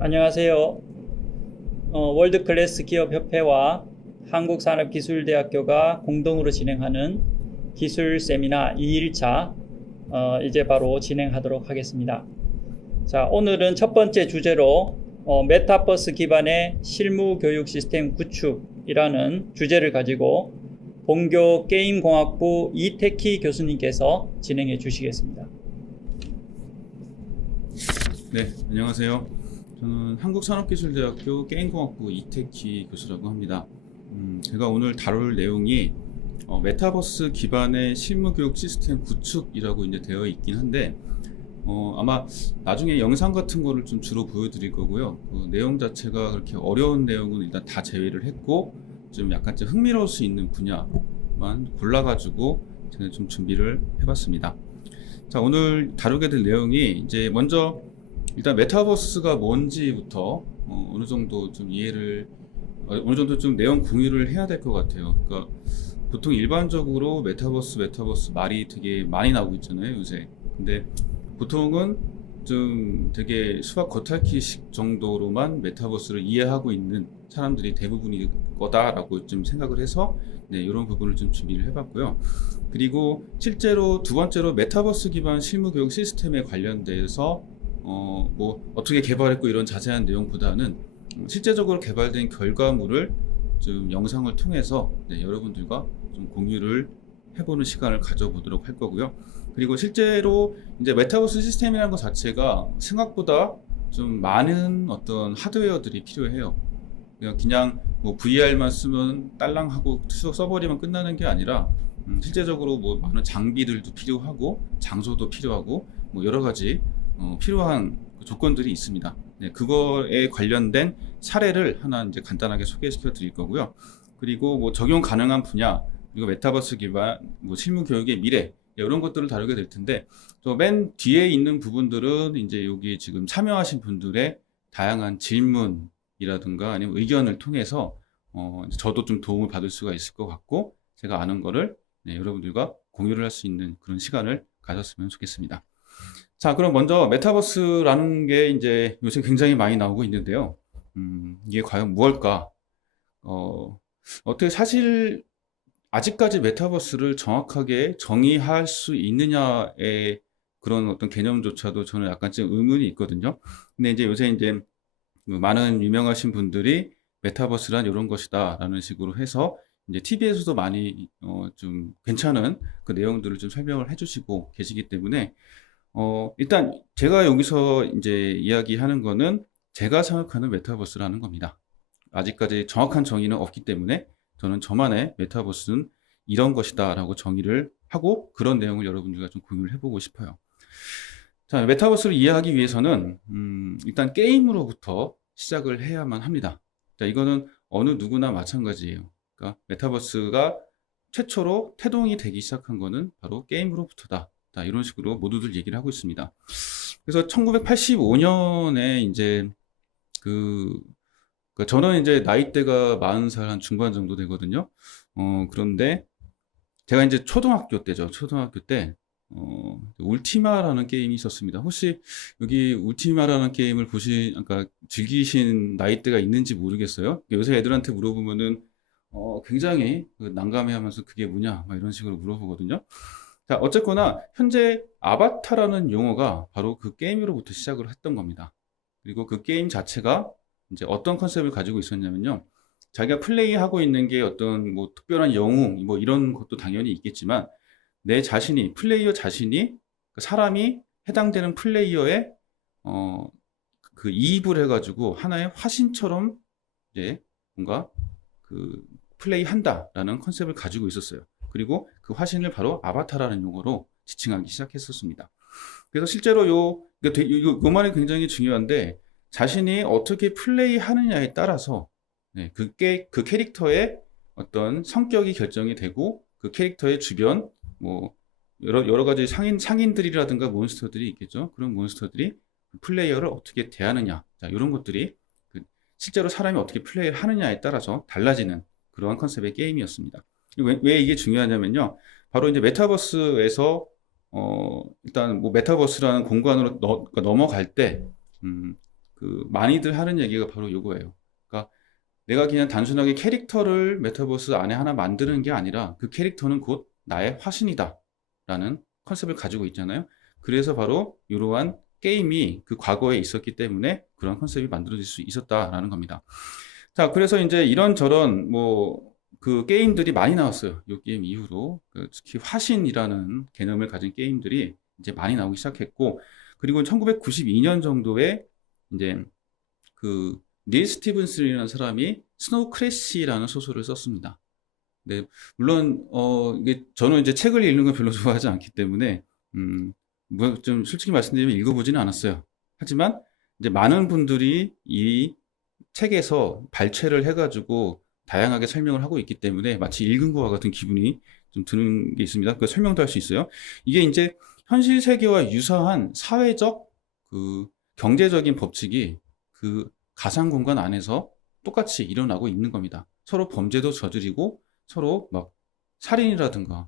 안녕하세요. 월드클래스 기업협회와 한국산업기술대학교가 공동으로 진행하는 기술 세미나 2일차 이제 바로 진행하도록 하겠습니다. 자, 오늘은 첫 번째 주제로 메타버스 기반의 실무 교육 시스템 구축이라는 주제를 가지고 본교 게임공학부 이태키 교수님께서 진행해 주시겠습니다. 네, 안녕하세요. 저는 한국산업기술대학교 게임공학부 이태키 교수라고 합니다. 제가 오늘 다룰 내용이 메타버스 기반의 실무교육 시스템 구축이라고 이제 되어 있긴 한데 아마 나중에 영상 같은 거를 좀 주로 보여드릴 거고요. 그 내용 자체가 그렇게 어려운 내용은 일단 다 제외를 했고 좀 약간 좀 흥미로울 수 있는 분야만 골라가지고 제가 좀 준비를 해봤습니다. 자, 오늘 다루게 될 내용이 이제 먼저 일단 메타버스가 뭔지부터 어느 정도 좀 이해를 어느 정도 좀 내용 공유를 해야 될 것 같아요. 그러니까 보통 일반적으로 메타버스 말이 되게 많이 나오고 있잖아요, 요새. 근데 보통은 좀 되게 수학 겉핥기식 정도로만 메타버스를 이해하고 있는 사람들이 대부분일 거다라고 좀 생각을 해서 네, 이런 부분을 좀 준비를 해봤고요. 그리고 실제로 두 번째로 메타버스 기반 실무 교육 시스템에 관련돼서 뭐 어떻게 개발했고 이런 자세한 내용보다는 실제적으로 개발된 결과물을 좀 영상을 통해서 네, 여러분들과 좀 공유를 해보는 시간을 가져보도록 할 거고요. 그리고 실제로 이제 메타버스 시스템이라는 것 자체가 생각보다 좀 많은 어떤 하드웨어들이 필요해요. 그냥 뭐 VR만 쓰면 딸랑하고 써버리면 끝나는 게 아니라 실제적으로 뭐 많은 장비들도 필요하고 장소도 필요하고 뭐 여러 가지 필요한 조건들이 있습니다. 네, 그거에 관련된 사례를 하나 이제 간단하게 소개시켜 드릴 거고요. 그리고 뭐 적용 가능한 분야, 그리고 메타버스 기반 뭐 실무 교육의 미래 이런 것들을 다루게 될 텐데, 또 맨 뒤에 있는 부분들은 이제 여기 지금 참여하신 분들의 다양한 질문이라든가 아니면 의견을 통해서 저도 좀 도움을 받을 수가 있을 것 같고, 제가 아는 거를 네, 여러분들과 공유를 할 수 있는 그런 시간을 가졌으면 좋겠습니다. 자, 그럼 먼저 메타버스라는 게 이제 요새 굉장히 많이 나오고 있는데요. 이게 과연 무엇일까? 어떻게 사실 아직까지 메타버스를 정확하게 정의할 수 있느냐의 그런 어떤 개념조차도 저는 약간 좀 의문이 있거든요. 근데 이제 요새 이제 많은 유명하신 분들이 메타버스란 이런 것이다라는 식으로 해서 이제 TV에서도 많이 좀 괜찮은 그 내용들을 좀 설명을 해주시고 계시기 때문에 일단 제가 여기서 이제 이야기하는 거는 제가 생각하는 메타버스라는 겁니다. 아직까지 정확한 정의는 없기 때문에 저는 저만의 메타버스는 이런 것이다라고 정의를 하고 그런 내용을 여러분들과 좀 공유를 해보고 싶어요. 자, 메타버스를 이해하기 위해서는 일단 게임으로부터 시작을 해야만 합니다. 자, 이거는 어느 누구나 마찬가지예요. 그러니까 메타버스가 최초로 태동이 되기 시작한 거는 바로 게임으로부터다. 자, 이런 식으로 모두들 얘기를 하고 있습니다. 그래서 1985년에 이제 그 저는 이제 나이대가 40살 한 중반 정도 되거든요. 그런데 제가 이제 초등학교 때죠. 초등학교 때 울티마라는 게임이 있었습니다. 혹시 여기 울티마라는 게임을 그러니까 즐기신 나이대가 있는지 모르겠어요. 요새 애들한테 물어보면은 굉장히 난감해하면서 그게 뭐냐 막 이런 식으로 물어보거든요. 자, 어쨌거나 현재 아바타라는 용어가 바로 그 게임으로부터 시작을 했던 겁니다. 그리고 그 게임 자체가 이제 어떤 컨셉을 가지고 있었냐면요. 자기가 플레이하고 있는 게 어떤 뭐 특별한 영웅 뭐 이런 것도 당연히 있겠지만 내 자신이 플레이어 자신이 그 사람이 해당되는 플레이어의 그 이입을 해가지고 하나의 화신처럼 이제 뭔가 그 플레이한다라는 컨셉을 가지고 있었어요. 그리고 그 화신을 바로 아바타라는 용어로 지칭하기 시작했었습니다. 그래서 실제로 요 말이 굉장히 중요한데 자신이 어떻게 플레이하느냐에 따라서 네, 그 캐릭터의 어떤 성격이 결정이 되고 그 캐릭터의 주변 뭐 여러 가지 상인들이라든가 몬스터들이 있겠죠. 그런 몬스터들이 플레이어를 어떻게 대하느냐, 자, 이런 것들이 실제로 사람이 어떻게 플레이를 하느냐에 따라서 달라지는 그러한 컨셉의 게임이었습니다. 왜 이게 중요하냐면요. 바로 이제 메타버스에서 일단 뭐 메타버스라는 공간으로 넘어갈 때 많이들 하는 얘기가 바로 이거예요. 그러니까 내가 그냥 단순하게 캐릭터를 메타버스 안에 하나 만드는 게 아니라 그 캐릭터는 곧 나의 화신이다 라는 컨셉을 가지고 있잖아요. 그래서 바로 이러한 게임이 그 과거에 있었기 때문에 그런 컨셉이 만들어질 수 있었다라는 겁니다. 자, 그래서 이제 이런저런 그 게임들이 많이 나왔어요. 이 게임 이후로. 특히 화신이라는 개념을 가진 게임들이 이제 많이 나오기 시작했고, 그리고 1992년 정도에 이제 닐 스티븐슨이라는 사람이 스노우 크래시라는 소설을 썼습니다. 네, 물론 이게 저는 이제 책을 읽는 걸 별로 좋아하지 않기 때문에 좀 솔직히 말씀드리면 읽어보지는 않았어요. 하지만 이제 많은 분들이 이 책에서 발췌를 해가지고 다양하게 설명을 하고 있기 때문에 마치 읽은 것과 같은 기분이 좀 드는 게 있습니다. 그 설명도 할 수 있어요. 이게 이제 현실 세계와 유사한 사회적 경제적인 법칙이 가상 공간 안에서 똑같이 일어나고 있는 겁니다. 서로 범죄도 저지르고 서로 막 살인이라든가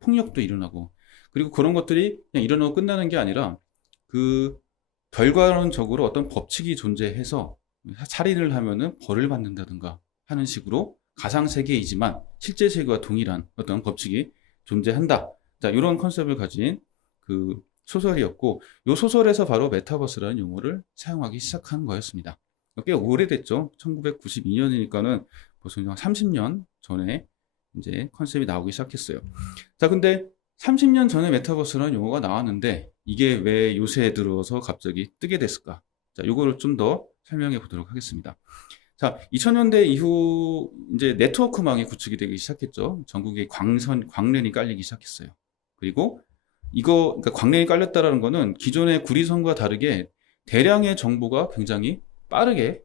폭력도 일어나고, 그리고 그런 것들이 그냥 일어나고 끝나는 게 아니라 결과론적으로 어떤 법칙이 존재해서 살인을 하면은 벌을 받는다든가 하는 식으로 가상 세계이지만 실제 세계와 동일한 어떤 법칙이 존재한다. 자, 이런 컨셉을 가진 소설이었고, 이 소설에서 바로 메타버스라는 용어를 사용하기 시작한 거였습니다. 꽤 오래됐죠. 1992년이니까는 벌써 30년 전에 이제 컨셉이 나오기 시작했어요. 자, 근데 30년 전에 메타버스라는 용어가 나왔는데 이게 왜 요새 들어서 갑자기 뜨게 됐을까? 자, 요거를 좀 더 설명해 보도록 하겠습니다. 자, 2000년대 이후 이제 네트워크망이 구축이 되기 시작했죠. 전국에 광랜이 깔리기 시작했어요. 그리고 그러니까 광랜이 깔렸다라는 거는 기존의 구리선과 다르게 대량의 정보가 굉장히 빠르게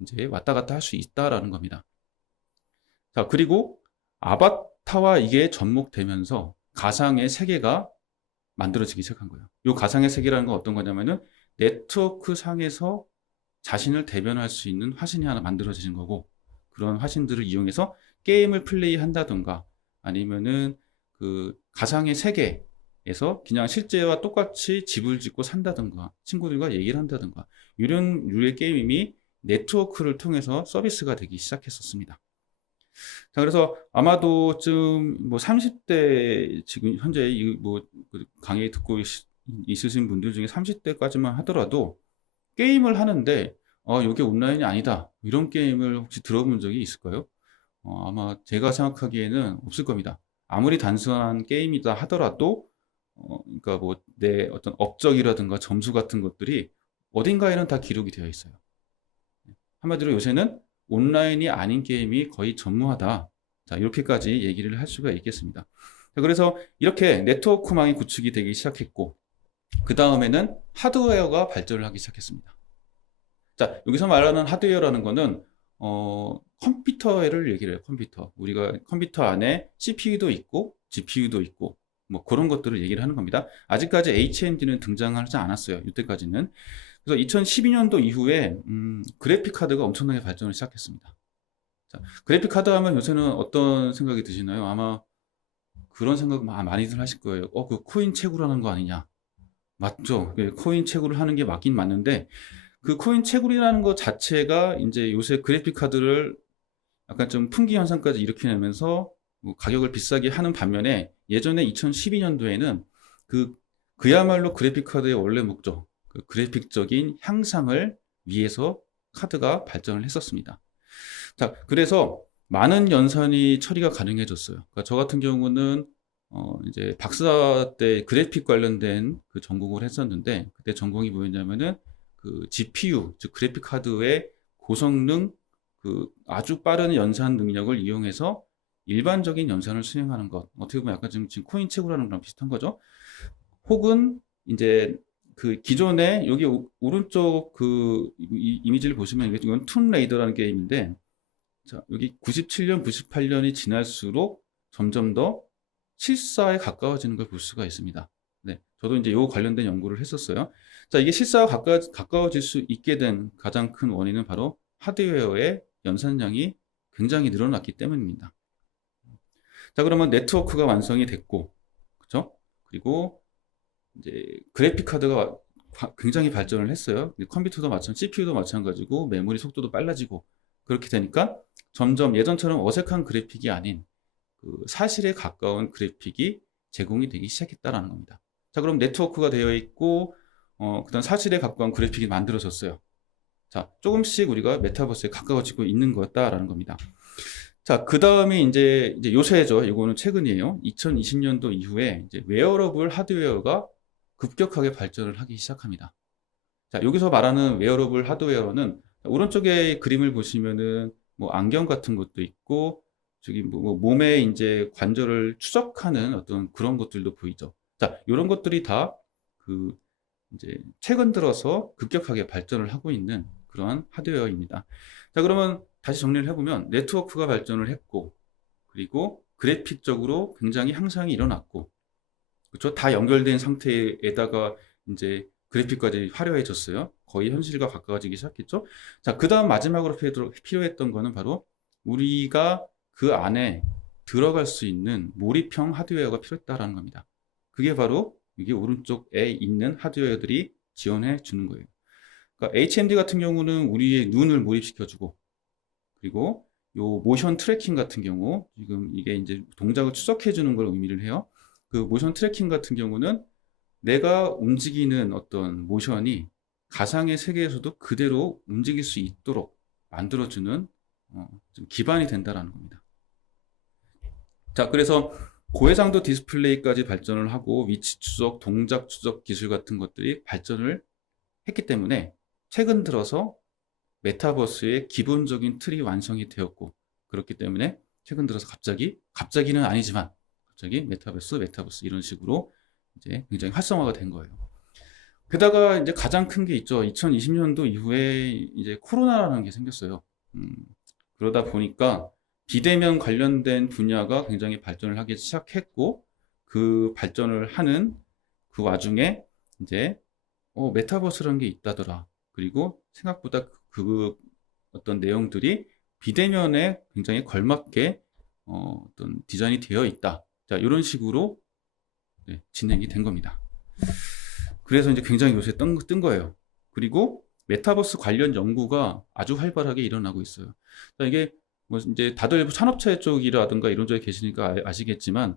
이제 왔다 갔다 할 수 있다라는 겁니다. 자, 그리고 아바타와 이게 접목되면서 가상의 세계가 만들어지기 시작한 거예요. 이 가상의 세계라는 건 어떤 거냐면은 네트워크 상에서 자신을 대변할 수 있는 화신이 하나 만들어지는 거고, 그런 화신들을 이용해서 게임을 플레이한다던가 아니면은 가상의 세계에서 그냥 실제와 똑같이 집을 짓고 산다던가 친구들과 얘기를 한다던가 이런 류의 게임이 네트워크를 통해서 서비스가 되기 시작했었습니다. 자, 그래서 아마도 30대 지금 현재 강의 듣고 있으신 분들 중에 30대까지만 하더라도 게임을 하는데 이게 온라인이 아니다, 이런 게임을 혹시 들어본 적이 있을까요? 아마 제가 생각하기에는 없을 겁니다. 아무리 단순한 게임이다 하더라도 그러니까 내 어떤 업적이라든가 점수 같은 것들이 어딘가에는 다 기록이 되어 있어요. 한마디로 요새는 온라인이 아닌 게임이 거의 전무하다. 자, 이렇게까지 얘기를 할 수가 있겠습니다. 자, 그래서 이렇게 네트워크망이 구축이 되기 시작했고, 그 다음에는 하드웨어가 발전을 하기 시작했습니다. 자, 여기서 말하는 하드웨어라는 거는 컴퓨터를 얘기를 해요. 우리가 컴퓨터 안에 CPU도 있고 GPU도 있고 그런 것들을 얘기를 하는 겁니다. 아직까지 HMD는 등장하지 않았어요. 이때까지는. 그래서 2012년도 이후에 그래픽 카드가 엄청나게 발전을 시작했습니다. 자, 그래픽 카드 하면 요새는 어떤 생각이 드시나요? 아마 그런 생각 많이들 하실 거예요. 그 코인 채굴하는 거 아니냐? 맞죠? 코인 채굴을 하는 게 맞긴 맞는데, 그 코인 채굴이라는 것 자체가 이제 요새 그래픽 카드를 약간 좀 풍기 현상까지 일으키면서 가격을 비싸게 하는 반면에, 예전에 2012년도에는 그야말로 그래픽 카드의 원래 목적, 그래픽적인 향상을 위해서 카드가 발전을 했었습니다. 자, 그래서 많은 연산이 처리가 가능해졌어요. 그러니까 저 같은 경우는 이제 박사 때 그래픽 관련된 전공을 했었는데, 그때 전공이 뭐였냐면은 GPU, 즉 그래픽 카드의 고성능 아주 빠른 연산 능력을 이용해서 일반적인 연산을 수행하는 것. 어떻게 보면 약간 지금 코인 채굴하는 거랑 비슷한 거죠. 혹은 이제 기존에 여기 오른쪽 이미지를 보시면 이건 툼레이더라는 게임인데, 자, 여기 97년, 98년이 지날수록 점점 더 실사에 가까워지는 걸 볼 수가 있습니다. 네, 저도 이제 요 관련된 연구를 했었어요. 자, 이게 실사와 가까워질 수 있게 된 가장 큰 원인은 바로 하드웨어의 연산량이 굉장히 늘어났기 때문입니다. 자, 그러면 네트워크가 완성이 됐고, 그렇죠? 그리고 이제 그래픽 카드가 굉장히 발전을 했어요. 컴퓨터도 CPU도 마찬가지고 메모리 속도도 빨라지고 그렇게 되니까 점점 예전처럼 어색한 그래픽이 아닌 그 사실에 가까운 그래픽이 제공이 되기 시작했다라는 겁니다. 자, 그럼 네트워크가 되어 있고 그다음 사실에 가까운 그래픽이 만들어졌어요. 자, 조금씩 우리가 메타버스에 가까워지고 있는 거였다라는 겁니다. 자, 그 다음에 이제 요새죠. 이거는 최근이에요. 2020년도 이후에 이제 웨어러블 하드웨어가 급격하게 발전을 하기 시작합니다. 자, 여기서 말하는 웨어러블 하드웨어는 오른쪽에 그림을 보시면은 뭐 안경 같은 것도 있고 저기 뭐 몸의 이제 관절을 추적하는 어떤 그런 것들도 보이죠. 자, 이런 것들이 다 그 이제 최근 들어서 급격하게 발전을 하고 있는 그러한 하드웨어입니다. 자, 그러면 다시 정리를 해보면 네트워크가 발전을 했고 그리고 그래픽적으로 굉장히 향상이 일어났고 그렇죠? 다 연결된 상태에다가 이제 그래픽까지 화려해졌어요. 거의 현실과 가까워지기 시작했죠. 자, 그 다음 마지막으로 필요했던 거는 바로 우리가 그 안에 들어갈 수 있는 몰입형 하드웨어가 필요했다라는 겁니다. 그게 바로 이게 오른쪽에 있는 하드웨어들이 지원해 주는 거예요. 그러니까 HMD 같은 경우는 우리의 눈을 몰입시켜주고 그리고 요 모션 트래킹 같은 경우 지금 이게 이제 동작을 추적해 주는 걸 의미를 해요. 그 모션 트래킹 같은 경우는 내가 움직이는 어떤 모션이 가상의 세계에서도 그대로 움직일 수 있도록 만들어주는 좀 기반이 된다라는 겁니다. 자, 그래서 고해상도 디스플레이까지 발전을 하고 위치 추적, 동작 추적 기술 같은 것들이 발전을 했기 때문에 최근 들어서 메타버스의 기본적인 틀이 완성이 되었고 그렇기 때문에 최근 들어서 갑자기는 아니지만 갑자기 메타버스 이런 식으로 이제 굉장히 활성화가 된 거예요. 게다가 이제 가장 큰 게 있죠. 2020년도 이후에 이제 코로나라는 게 생겼어요. 그러다 보니까 비대면 관련된 분야가 굉장히 발전을 하기 시작했고 그 발전을 하는 그 와중에 이제 메타버스라는 게 있다더라. 그리고 생각보다 그 어떤 내용들이 비대면에 굉장히 걸맞게 어떤 디자인이 되어 있다. 자, 이런 식으로 진행이 된 겁니다. 그래서 이제 굉장히 요새 뜬 거예요. 그리고 메타버스 관련 연구가 아주 활발하게 일어나고 있어요. 자, 이게 뭐 이제 다들 산업체 쪽이라든가 이런 쪽에 계시니까 아시겠지만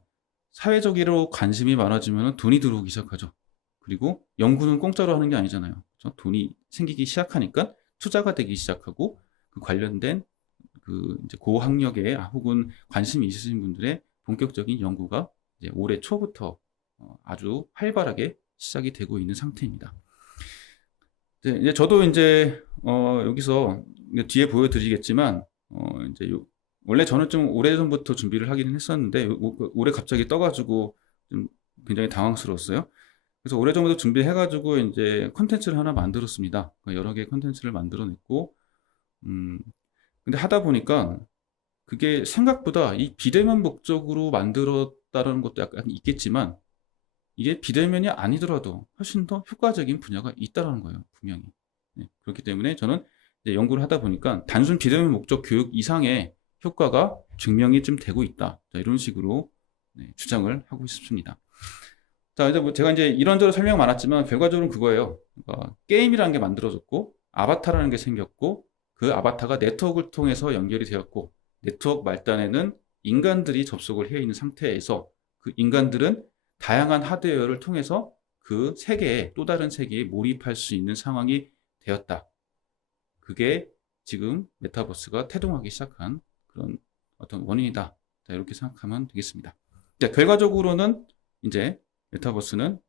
사회적으로 관심이 많아지면 돈이 들어오기 시작하죠. 그리고 연구는 공짜로 하는 게 아니잖아요. 그렇죠? 돈이 생기기 시작하니까 투자가 되기 시작하고 그 관련된 그 이제 고학력의 혹은 관심이 있으신 분들의 본격적인 연구가 이제 올해 초부터 아주 활발하게 시작이 되고 있는 상태입니다. 이제 저도 이제 여기서 뒤에 보여드리겠지만 이제 원래 저는 좀 오래전부터 준비를 하기는 했었는데 올해 갑자기 떠가지고 좀 굉장히 당황스러웠어요. 그래서 오래전부터 준비해가지고 이제 컨텐츠를 하나 만들었습니다. 여러 개의 컨텐츠를 만들어냈고 근데 하다 보니까 그게 생각보다 이 비대면 목적으로 만들었다는 것도 약간 있겠지만 이게 비대면이 아니더라도 훨씬 더 효과적인 분야가 있다는 거예요. 분명히. 네, 그렇기 때문에 저는 이제 연구를 하다 보니까 단순 비대면 목적 교육 이상의 효과가 증명이 좀 되고 있다. 자, 이런 식으로 주장을 하고 싶습니다. 자, 이제 뭐 제가 이제 이런저런 설명 많았지만 결과적으로는 그거예요. 그러니까 게임이라는 게 만들어졌고 아바타라는 게 생겼고 그 아바타가 네트워크를 통해서 연결이 되었고 네트워크 말단에는 인간들이 접속을 해 있는 상태에서 그 인간들은 다양한 하드웨어를 통해서 그 세계에 또 다른 세계에 몰입할 수 있는 상황이 되었다. 그게 지금 메타버스가 태동하기 시작한 그런 어떤 원인이다. 자, 이렇게 생각하면 되겠습니다. 자, 결과적으로는 이제 메타버스는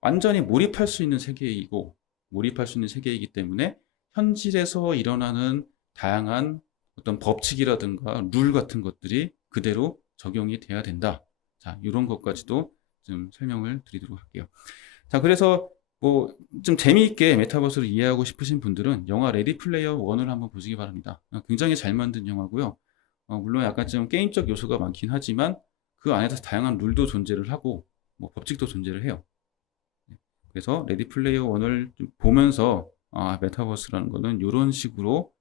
완전히 몰입할 수 있는 세계이고 몰입할 수 있는 세계이기 때문에 현실에서 일어나는 다양한 어떤 법칙이라든가 룰 같은 것들이 그대로 적용이 돼야 된다. 자, 이런 것까지도 좀 설명을 드리도록 할게요. 자, 그래서 뭐 좀 재미있게 메타버스를 이해하고 싶으신 분들은 영화 레디 플레이어 1을 한번 보시기 바랍니다. 굉장히 잘 만든 영화고요. 물론 약간 좀 게임적 요소가 많긴 하지만 그 안에서 다양한 룰도 존재를 하고 뭐 법칙도 존재를 해요. 그래서 레디 플레이어 1을 좀 보면서 메타버스라는 거는 이런 식으로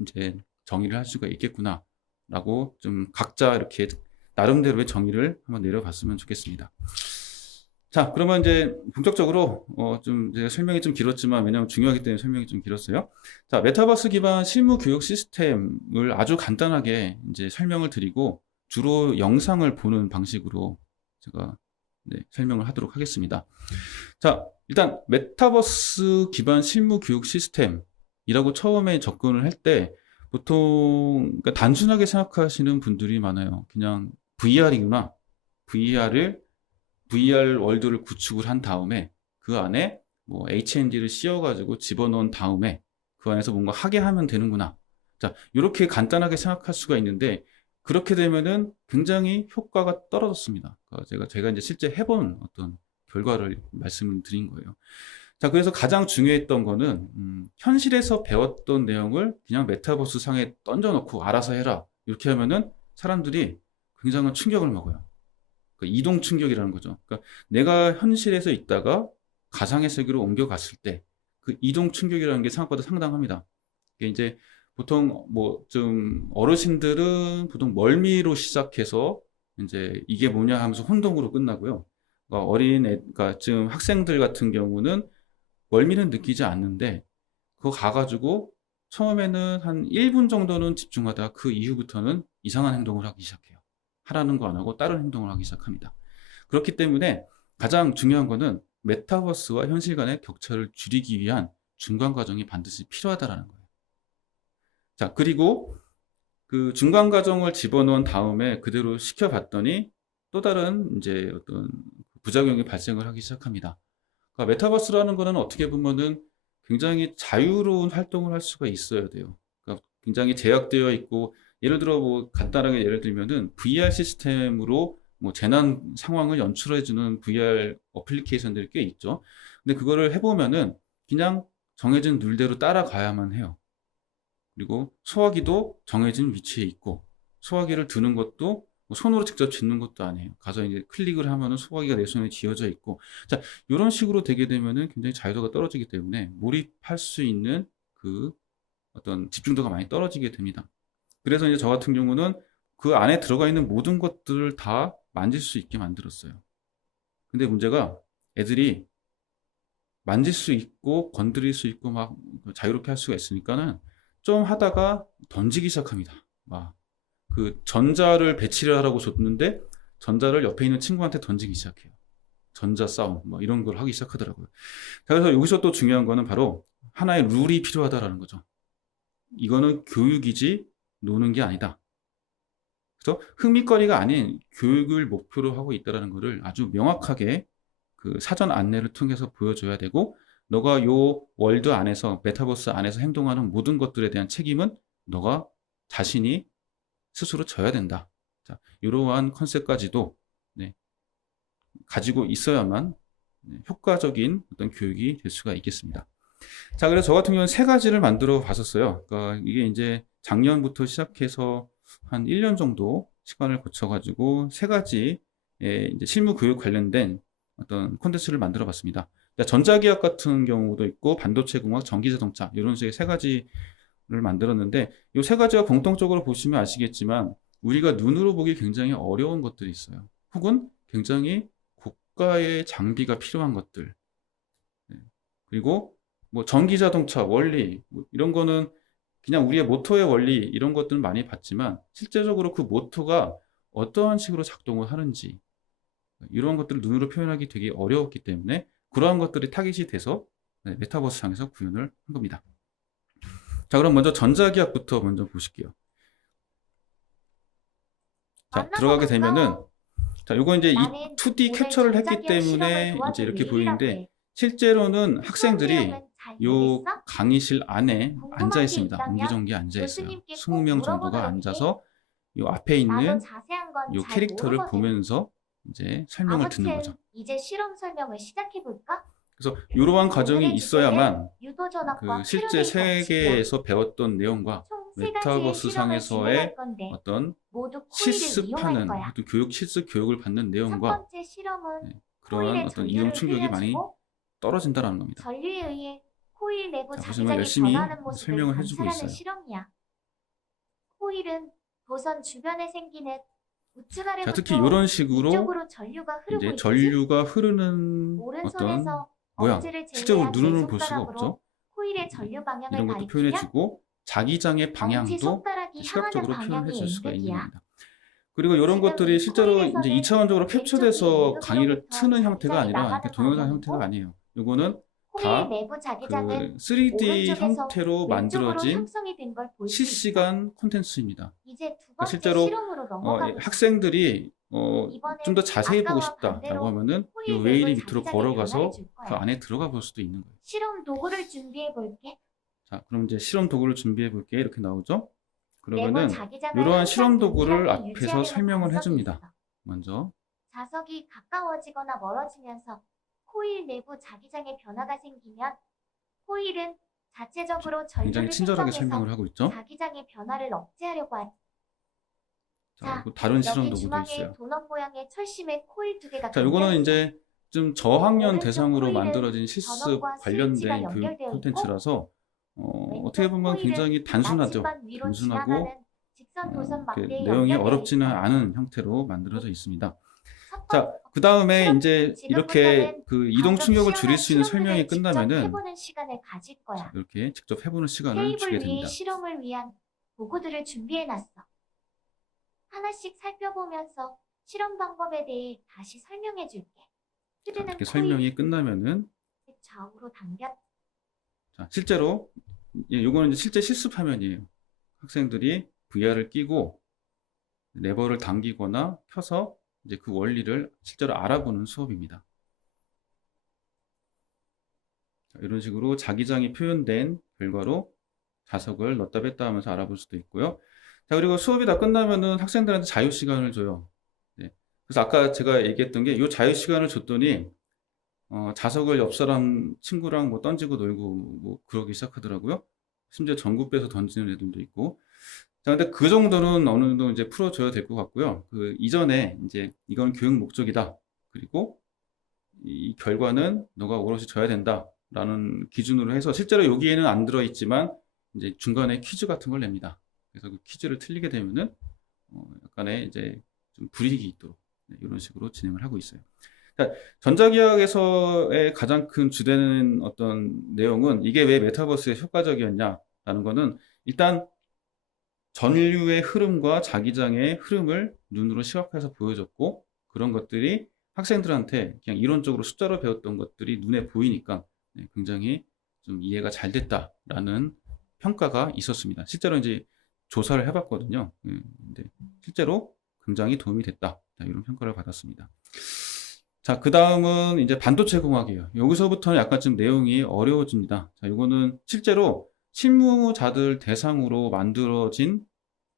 이제 정의를 할 수가 있겠구나라고 좀 각자 이렇게 나름대로의 정의를 한번 내려봤으면 좋겠습니다. 자, 그러면 이제 본격적으로 좀 이제 설명이 좀 길었지만 왜냐하면 중요하기 때문에 설명이 좀 길었어요. 자, 메타버스 기반 실무 교육 시스템을 아주 간단하게 이제 설명을 드리고 주로 영상을 보는 방식으로 제가 설명을 하도록 하겠습니다. 자, 일단 메타버스 기반 실무 교육 시스템이라고 처음에 접근을 할 때 보통 그러니까 단순하게 생각하시는 분들이 많아요. 그냥 VR이구나. VR 월드를 구축을 한 다음에 그 안에 뭐 HND를 씌워가지고 집어넣은 다음에 그 안에서 뭔가 하게 하면 되는구나. 자, 이렇게 간단하게 생각할 수가 있는데 그렇게 되면은 굉장히 효과가 떨어졌습니다. 그러니까 제가 이제 실제 해본 어떤 결과를 말씀을 드린 거예요. 자, 그래서 가장 중요했던 거는 현실에서 배웠던 내용을 그냥 메타버스 상에 던져놓고 알아서 해라. 이렇게 하면은 사람들이 굉장한 충격을 먹어요. 그러니까 이동 충격이라는 거죠. 그러니까 내가 현실에서 있다가 가상의 세계로 옮겨갔을 때 그 이동 충격이라는 게 생각보다 상당합니다. 이게 이제 보통 뭐 좀 어르신들은 보통 멀미로 시작해서 이제 이게 뭐냐 하면서 혼동으로 끝나고요. 그러니까 그러니까 지금 학생들 같은 경우는 멀미는 느끼지 않는데 그거 가가지고 처음에는 한 1분 정도는 집중하다가 그 이후부터는 이상한 행동을 하기 시작해요. 하라는 거 안 하고 다른 행동을 하기 시작합니다. 그렇기 때문에 가장 중요한 거는 메타버스와 현실 간의 격차를 줄이기 위한 중간 과정이 반드시 필요하다라는 거예요. 자, 그리고 그 중간 과정을 집어넣은 다음에 그대로 시켜봤더니 또 다른 이제 어떤 부작용이 발생을 하기 시작합니다. 그러니까 메타버스라는 거는 어떻게 보면은 굉장히 자유로운 활동을 할 수가 있어야 돼요. 그러니까 굉장히 제약되어 있고 예를 들어 뭐 간단하게 예를 들면은 VR 시스템으로 뭐 재난 상황을 연출해주는 VR 어플리케이션들이 꽤 있죠. 근데 그거를 해보면은 그냥 정해진 룰대로 따라가야만 해요. 그리고 소화기도 정해진 위치에 있고 소화기를 드는 것도 뭐 손으로 직접 짚는 것도 아니에요. 가서 이제 클릭을 하면은 소화기가 내 손에 쥐어져 있고 자 이런 식으로 되게 되면은 굉장히 자유도가 떨어지기 때문에 몰입할 수 있는 그 어떤 집중도가 많이 떨어지게 됩니다. 그래서 이제 저 같은 경우는 그 안에 들어가 있는 모든 것들을 다 만질 수 있게 만들었어요. 근데 문제가 애들이 만질 수 있고 건드릴 수 있고 막 자유롭게 할 수가 있으니까는 좀 하다가 던지기 시작합니다. 막 그 전자를 배치를 하라고 줬는데 전자를 옆에 있는 친구한테 던지기 시작해요. 전자 싸움 뭐 이런 걸 하기 시작하더라고요. 자, 그래서 여기서 또 중요한 거는 바로 하나의 룰이 필요하다라는 거죠. 이거는 교육이지 노는 게 아니다. 그래서 흥미거리가 아닌 교육을 목표로 하고 있다는 것을 아주 명확하게 그 사전 안내를 통해서 보여줘야 되고 너가 요 월드 안에서 메타버스 안에서 행동하는 모든 것들에 대한 책임은 너가 자신이 스스로 져야 된다. 자, 이러한 컨셉까지도 가지고 있어야만 효과적인 어떤 교육이 될 수가 있겠습니다. 자, 그래서 저 같은 경우는 세 가지를 만들어 봤었어요. 그러니까 이게 이제 작년부터 시작해서 한 1년 정도 시간을 거쳐가지고 세 가지의 이제 실무 교육 관련된 어떤 콘텐츠를 만들어 봤습니다. 전자기학 같은 경우도 있고 반도체 공학, 전기자동차 이런 식의 세 가지를 만들었는데 이 세 가지가 공통적으로 보시면 아시겠지만 우리가 눈으로 보기 굉장히 어려운 것들이 있어요. 혹은 굉장히 고가의 장비가 필요한 것들. 그리고 뭐 전기자동차 원리 뭐 이런 거는 그냥 우리의 모터의 원리 이런 것들은 많이 봤지만 실제적으로 그 모터가 어떠한 식으로 작동을 하는지 이런 것들을 눈으로 표현하기 되게 어려웠기 때문에 그러한 것들이 타깃이 돼서 메타버스 상에서 구현을 한 겁니다. 자, 그럼 먼저 전자기학부터 먼저 보실게요. 자, 들어가게 되면은 자, 요거 이제 이 2D 캡처를 했기 때문에 이제 이렇게 보이는데 실제로는 학생들이 요 강의실 안에 앉아 있습니다. 옹기종기 앉아 있어요. 20명 정도가 앉아서 요 앞에 있는 요 캐릭터를 보면서 이제 설명을 듣는 거죠. 이제 실험 설명을 시작해 볼까? 그래서 이러한 과정이 오늘의 있어야만 주제는 유도전압과 그 실제 표현의 세계에서 배웠던 내용과 총 세 가지의 메타버스 실험을 상에서의 진행할 건데 어떤 모두 코일을 이용할 실습하는 거야. 어떤 교육 실습 교육을 받는 첫 내용과 번째 실험은 그러한 코일의 어떤 전류를 이동 충격이 많이 흘려주고 떨어진다는 겁니다. 전류에 의해 코일 내부 자, 보시면 자기장이 열심히 변하는 모습을 설명을 해주고 관찰하는 있어요. 실험이야. 코일은 도선 주변에 생기는 우측 자, 특히 아래부터 이런 식으로 위쪽으로 전류가 흐르고 이제 있지? 전류가 흐르는 어떤 오른손에서 모양, 엄지를 실제로 제외한 눈으로는 볼 수가 왼손가락으로 없죠. 코일의 전류 방향을 이런 것도 가리키면 표현해주고 자기장의 엄지 방향도 손가락이 향하는 시각적으로 방향이 표현해 줄 수가 있는 N극이야. 겁니다. 그리고 이런 지금 것들이 이 실제로 이제 코일에서는 2차원적으로 캡처돼서 왼쪽이 강의를 N극으로부터 트는 형태가 자기장이 아니라 이렇게 나가는 동영상 방향이고 형태가 아니에요. 이거는 코일 다 내부 그 자기장은 3D 오른쪽에서 형태로 왼쪽으로 만들어진 형성이 된 걸 볼 수 있어. 실시간 콘텐츠입니다. 이제 두 그러니까 번째 실제로 실험으로 넘어가 보자. 학생들이 이번엔 좀 더 자세히 보고 아까와 싶다라고 반대로 하면은 이 코일 웨일이 내부 밑으로 자기장의 걸어가서 변화를 줄 그 거야. 안에 들어가 볼 수도 있는 거예요. 실험 도구를 준비해 볼게. 자, 그럼 이제 실험 도구를 준비해 볼게. 이렇게 나오죠? 내부 그러면은 자기장을 이러한 항상 실험 도구를 동일하게 앞에서 유지하려는 설명을 관성이 해줍니다. 있어. 먼저 자석이 가까워지거나 멀어지면서 코일 내부 자기장의 변화가 생기면 코일은 자체적으로 굉장히 전류를 친절하게 생성해서 설명을 하고 있죠? 자기장의 변화를 억제하려고 하지. 자, 자, 그리고 다른 실험 여기 도구도 중앙에 있어요. 도넛 모양의 철심의 코일 두 개가 자, 요거는 감겨 있어. 이제 좀 저학년 오른쪽 대상으로 코일은 만들어진 실습 전원과 스위치가 관련된 교육 연결되어 콘텐츠라서 왼쪽 어떻게 보면 코일은 굉장히 단순하죠. 나침반 위로 단순하고 지나가는 직선 도선 이렇게 막대에 내용이 연결되어 어렵지는 있어. 않은 형태로 만들어져 있습니다. 첫 자, 번째, 그 다음에 실험- 이제 이렇게 그 이동 가격 충격을 줄일 수 있는 시원한 설명이 실험들을 직접 끝나면은 해보는 시간을 가질 거야. 자, 이렇게 직접 해보는 시간을 주게 테이블 위에 됩니다. 실험을 위한 도구들을 준비해놨어. 하나씩 살펴보면서 실험 방법에 대해 다시 설명해줄게. 자, 휴대는 이렇게 코일 설명이 끝나면은 좌우로 당겨. 자, 실제로 요거는 이제 실제 실습 화면이에요. 학생들이 VR을 끼고 레버를 당기거나 켜서 이제 그 원리를 실제로 알아보는 수업입니다. 자, 이런 식으로 자기장이 표현된 결과로 자석을 넣었다 뺐다 하면서 알아볼 수도 있고요. 자, 그리고 수업이 다 끝나면은 학생들한테 자유 시간을 줘요. 네. 그래서 아까 제가 얘기했던 게 이 자유 시간을 줬더니 자석을 옆 사람 친구랑 뭐 던지고 놀고 뭐 그러기 시작하더라고요. 심지어 전구 빼서 던지는 애들도 있고. 자, 근데 그 정도는 어느 정도 이제 풀어줘야 될 것 같고요. 그 이전에 이제 이건 교육 목적이다. 그리고 이 결과는 너가 오롯이 져야 된다라는 기준으로 해서 실제로 여기에는 안 들어있지만 이제 중간에 퀴즈 같은 걸 냅니다. 그래서 그 퀴즈를 틀리게 되면은 약간의 이제 좀 불이익이 있도록 이런 식으로 진행을 하고 있어요. 자, 전자기학에서의 가장 큰 주되는 어떤 내용은 이게 왜 메타버스에 효과적이었냐라는 거는 일단 전류의 흐름과 자기장의 흐름을 눈으로 시각화해서 보여줬고 그런 것들이 학생들한테 그냥 이론적으로 숫자로 배웠던 것들이 눈에 보이니까 굉장히 좀 이해가 잘 됐다라는 평가가 있었습니다. 실제로 이제 조사를 해봤거든요. 근데 실제로 굉장히 도움이 됐다. 이런 평가를 받았습니다. 자, 그 다음은 이제 반도체 공학이에요. 여기서부터는 약간 좀 내용이 어려워집니다. 자, 이거는 실제로 실무자들 대상으로 만들어진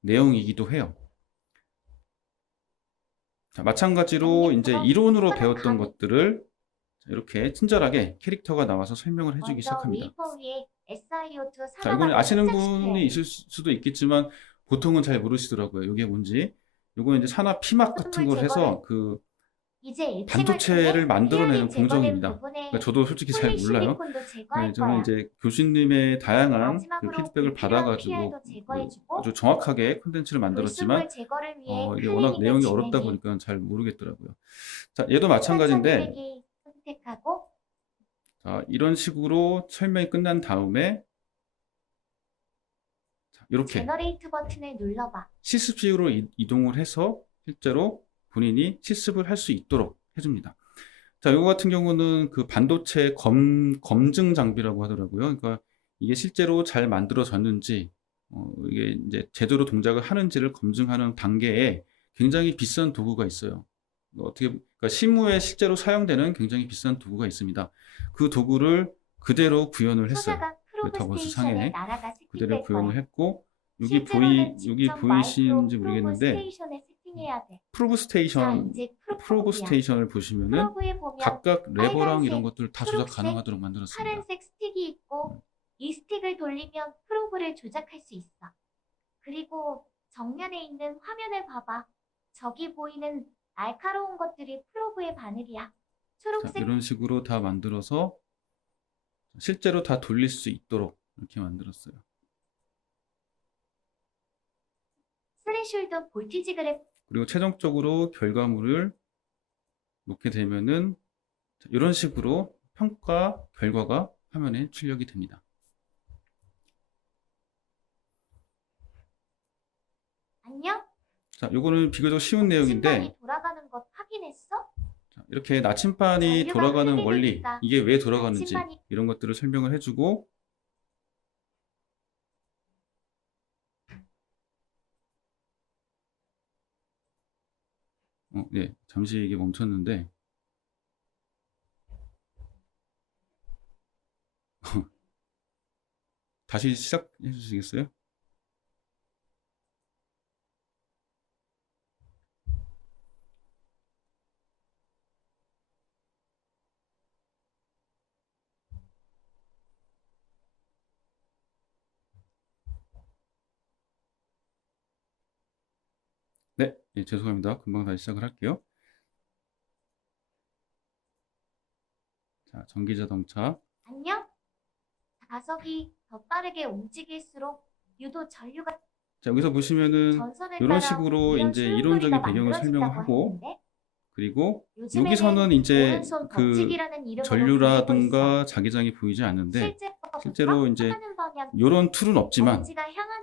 내용이기도 해요. 자, 마찬가지로 이제 이론으로 배웠던 것들을 이렇게 친절하게 캐릭터가 나와서 설명을 해주기 시작합니다. 자, 이건 아시는 분이 있을 수도 있겠지만 보통은 잘 모르시더라고요. 이게 뭔지. 이거는 이제 산화 피막 같은 걸 해서 그 반도체를 만들어내는 공정입니다. 그러니까 저도 솔직히 잘 몰라요. 네, 저는 이제 교수님의 다양한 그 피드백을 받아가지고 아주 정확하게 콘텐츠를 만들었지만 이게 워낙 내용이 어렵다 보니까 잘 모르겠더라고요. 자, 얘도 마찬가지인데 자, 이런 식으로 설명이 끝난 다음에 자, 이렇게 제너레이트 버튼을 눌러봐. 실습실로 이동을 해서 실제로 본인이 실습을 할 수 있도록 해줍니다. 자, 이거 같은 경우는 그 반도체 검증 장비라고 하더라고요. 그러니까 이게 실제로 잘 만들어졌는지, 이게 이제 제대로 동작을 하는지를 검증하는 단계에 굉장히 비싼 도구가 있어요. 그러니까 실무에 실제로 사용되는 굉장히 비싼 도구가 있습니다. 그 도구를 그대로 구현을 했어요. 메타버스 상에 그대로 구현을 했고, 여기 보이시는지 모르겠는데, 프로브 스테이션을 보시면은 각각 레버랑 이런 것들을 다 조작 가능하도록 만들었습니다. 파란색 스틱이 있고 이 스틱을 돌리면 프로브를 조작할 수 있어. 그리고 정면에 있는 화면을 봐봐. 저기 보이는 날카로운 것들이 프로브의 바늘이야. 초록색 자, 이런 식으로 다 만들어서 실제로 다 돌릴 수 있도록 이렇게 만들었어요. 스레숄더 볼티지 그래프 그리고 최종적으로 결과물을 놓게 되면은 이런 식으로 평가 결과가 화면에 출력이 됩니다. 안녕? 자, 요거는 비교적 쉬운 내용인데 나침반이 돌아가는 것 확인했어? 자, 이렇게 나침반이 전류가 돌아가는 흐르게 원리, 되니까 이게 왜 돌아가는지 나침반이 이런 것들을 설명을 해주고 네, 잠시 이게 멈췄는데 다시 시작해 주시겠어요? 네, 예, 죄송합니다. 금방 다시 시작을 할게요. 자, 전기자동차. 안녕? 자석이 더 빠르게 움직일수록 유도 전류가 자, 여기서 보시면은 전선을 이런 따라 식으로 이런 이제 소용돌이가 이론적인 배경을 만들어진다고 설명을 하고 했는데 그리고 요즘에는 여기서는 이제 오른손 그 법칙이라는 이름으로 불리고 있어. 전류라든가 자기장이 보이지 않는데 실제로 이제 이런 툴은 없지만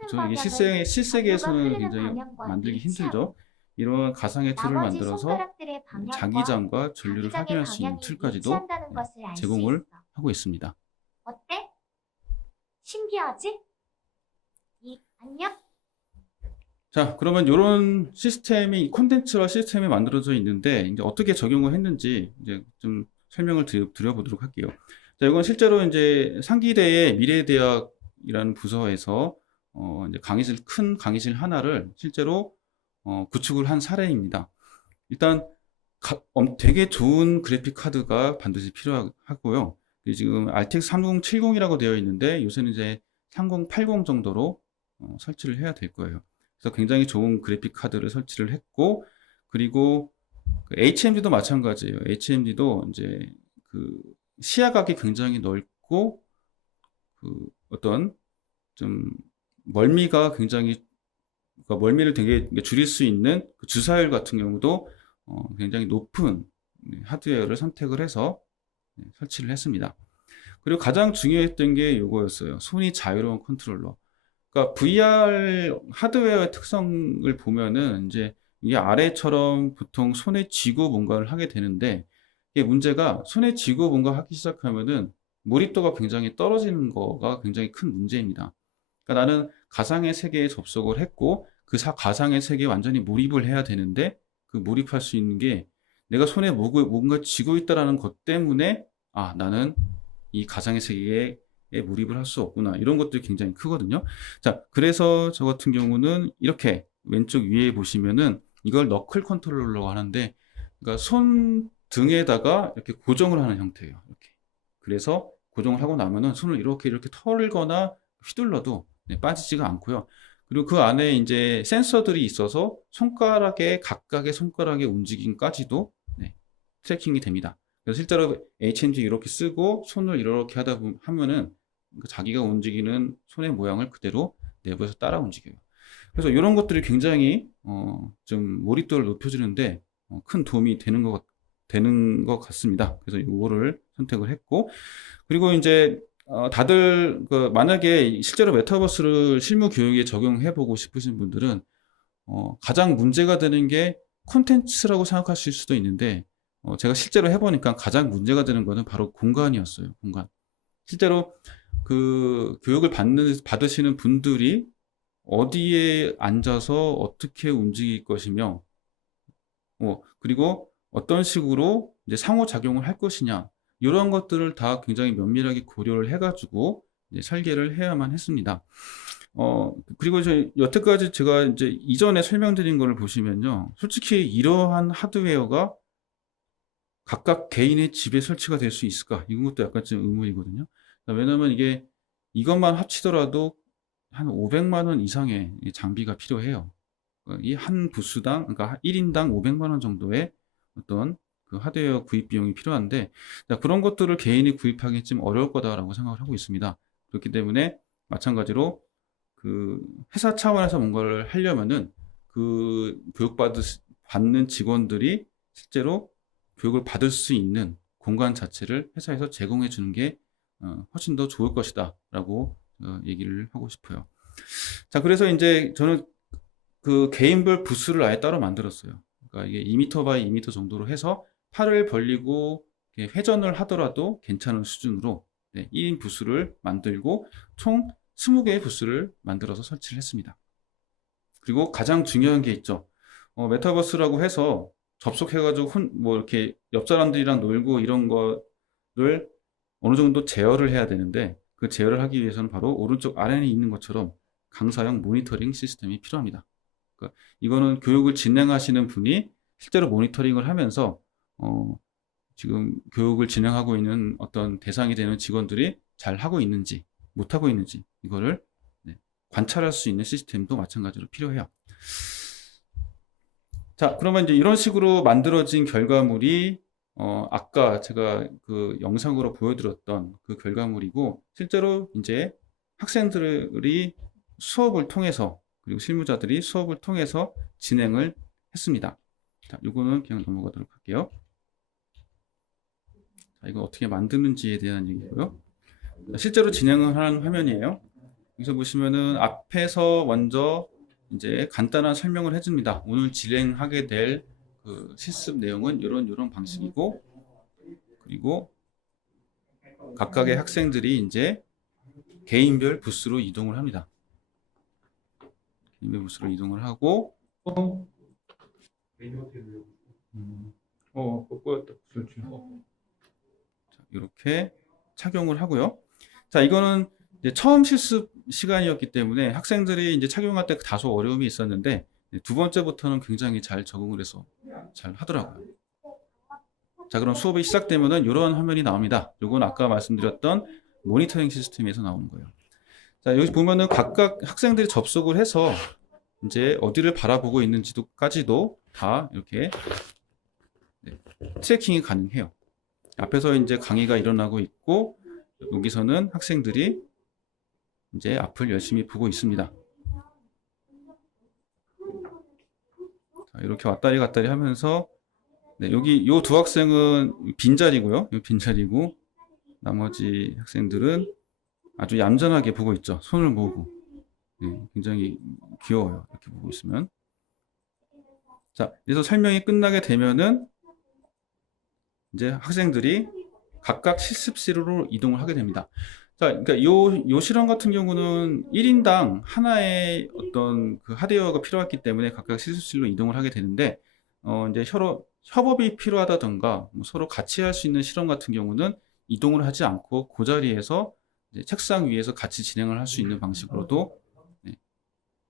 저 이게 실세계에서는 굉장히 만들기 힘들죠. 이런 가상의 툴을 만들어서 자기장과 전류를 확인할 수 있는 툴까지도 제공을 하고 있습니다. 어때? 신기하지? 안녕? 자, 그러면 이런 시스템이 콘텐츠와 시스템이 만들어져 있는데 이제 어떻게 적용을 했는지 이제 좀 설명을 드려보도록 할게요. 자, 이건 실제로 이제 상기대의 미래대학이라는 부서에서 이제 큰 강의실 하나를 실제로 구축을 한 사례입니다. 일단 되게 좋은 그래픽 카드가 반드시 필요하고요. 지금 RTX 3070이라고 되어 있는데 요새는 이제 3080 정도로 설치를 해야 될 거예요. 그래서 굉장히 좋은 그래픽 카드를 설치를 했고, 그리고 HMD도 마찬가지예요. HMD도 이제 그 시야각이 굉장히 넓고 그 어떤 좀 멀미가 굉장히 그러니까 멀미를 되게 줄일 수 있는 그 주사율 같은 경우도 굉장히 높은 하드웨어를 선택을 해서 설치를 했습니다. 그리고 가장 중요했던 게 이거였어요. 손이 자유로운 컨트롤러. 그러니까 VR 하드웨어의 특성을 보면은 이제 이게 아래처럼 보통 손에 쥐고 뭔가를 하게 되는데 이게 문제가 손에 쥐고 뭔가 하기 시작하면은 몰입도가 굉장히 떨어지는 거가 굉장히 큰 문제입니다. 그러니까 나는 가상의 세계에 접속을 했고 그 가상의 세계에 완전히 몰입을 해야 되는데 그 몰입할 수 있는 게 내가 손에 뭔가 쥐고 있다라는 것 때문에 나는 이 가상의 세계에 몰입을 할 수 없구나. 이런 것들이 굉장히 크거든요. 자, 그래서 저 같은 경우는 이렇게 왼쪽 위에 보시면은 이걸 너클 컨트롤러라고 하는데, 그러니까 손 등에다가 이렇게 고정을 하는 형태예요. 이렇게. 그래서 고정을 하고 나면은 손을 이렇게 털거나 휘둘러도 빠지지가 않고요. 그리고 그 안에 이제 센서들이 있어서 각각의 손가락의 움직임까지도 트래킹이 됩니다. 그래서 실제로 HMD 이렇게 쓰고 손을 이렇게 하면은 자기가 움직이는 손의 모양을 그대로 내부에서 따라 움직여요. 그래서 이런 것들이 굉장히 좀 몰입도를 높여주는데 큰 도움이 되는 것 같습니다. 그래서 이거를 선택을 했고, 그리고 이제 다들 만약에 실제로 메타버스를 실무 교육에 적용해 보고 싶으신 분들은 가장 문제가 되는 게 콘텐츠라고 생각하실 수도 있는데 제가 실제로 해보니까 가장 문제가 되는 거는 바로 공간이었어요. 공간. 실제로 그 교육을 받으시는 분들이 어디에 앉아서 어떻게 움직일 것이며, 그리고 어떤 식으로 이제 상호작용을 할 것이냐, 이런 것들을 다 굉장히 면밀하게 고려를 해가지고 이제 설계를 해야만 했습니다. 그리고 여태까지 제가 이제 이전에 설명드린 거를 보시면요. 솔직히 이러한 하드웨어가 각각 개인의 집에 설치가 될 수 있을까? 이런 것도 약간 좀 의문이거든요. 왜냐면 이것만 합치더라도 한 500만 원 이상의 장비가 필요해요. 이 한 부스당, 그러니까 1인당 500만 원 정도의 어떤 그 하드웨어 구입 비용이 필요한데, 그런 것들을 개인이 구입하기 좀 어려울 거다라고 생각을 하고 있습니다. 그렇기 때문에 마찬가지로 그 회사 차원에서 뭔가를 하려면은 그 받는 직원들이 실제로 교육을 받을 수 있는 공간 자체를 회사에서 제공해 주는 게 훨씬 더 좋을 것이다 라고 얘기를 하고 싶어요. 자, 그래서 이제 저는 그 개인별 부스를 아예 따로 만들었어요. 그러니까 이게 2m 바이 2m 정도로 해서 팔을 벌리고 이렇게 회전을 하더라도 괜찮은 수준으로 1인 부스를 만들고 총 20개의 부스를 만들어서 설치를 했습니다. 그리고 가장 중요한 게 있죠. 메타버스라고 해서 접속해가지고 뭐 이렇게 옆 사람들이랑 놀고 이런 거를 어느 정도 제어를 해야 되는데 그 제어를 하기 위해서는 바로 오른쪽 아래에 있는 것처럼 강사용 모니터링 시스템이 필요합니다. 그러니까 이거는 교육을 진행하시는 분이 실제로 모니터링을 하면서 지금 교육을 진행하고 있는 어떤 대상이 되는 직원들이 잘 하고 있는지 못하고 있는지 이거를 관찰할 수 있는 시스템도 마찬가지로 필요해요. 자, 그러면 이제 이런 식으로 만들어진 결과물이 아까 제가 그 영상으로 보여드렸던 그 결과물이고 실제로 이제 학생들이 수업을 통해서 그리고 실무자들이 수업을 통해서 진행을 했습니다. 자, 이거는 그냥 넘어가도록 할게요. 자, 이거 어떻게 만드는지에 대한 얘기고요. 실제로 진행을 하는 화면이에요. 여기서 보시면은 앞에서 먼저 이제 간단한 설명을 해줍니다. 오늘 진행하게 될 그 실습 내용은 이런 방식이고, 그리고 각각의 학생들이 이제 개인별 부스로 이동을 합니다. 개인별 부스로 이동을 하고, 이렇게 착용을 하고요. 자, 이거는 이제 처음 실습 시간이었기 때문에 학생들이 이제 착용할 때 다소 어려움이 있었는데 두 번째부터는 굉장히 잘 적응을 해서 잘 하더라고요. 자, 그럼 수업이 시작되면은 이런 화면이 나옵니다. 이건 아까 말씀드렸던 모니터링 시스템에서 나오는 거예요. 자, 여기 보면은 각각 학생들이 접속을 해서 이제 어디를 바라보고 있는지까지도 다 이렇게 트래킹이 가능해요. 앞에서 이제 강의가 일어나고 있고 여기서는 학생들이 이제 앞을 열심히 보고 있습니다. 자, 이렇게 왔다리 갔다리 하면서 여기 요 두 학생은 빈자리고요. 요 빈자리고 나머지 학생들은 아주 얌전하게 보고 있죠. 손을 모으고 굉장히 귀여워요. 이렇게 보고 있으면. 자, 그래서 설명이 끝나게 되면은 이제 학생들이 각각 실습실로 이동을 하게 됩니다. 자, 그러니까 요 실험 같은 경우는 1인당 하나의 어떤 그 하드웨어가 필요했기 때문에 각각 실습실로 이동을 하게 되는데, 이제 서로 협업이 필요하다던가 뭐 서로 같이 할 수 있는 실험 같은 경우는 이동을 하지 않고 그 자리에서 이제 책상 위에서 같이 진행을 할 수 있는 방식으로도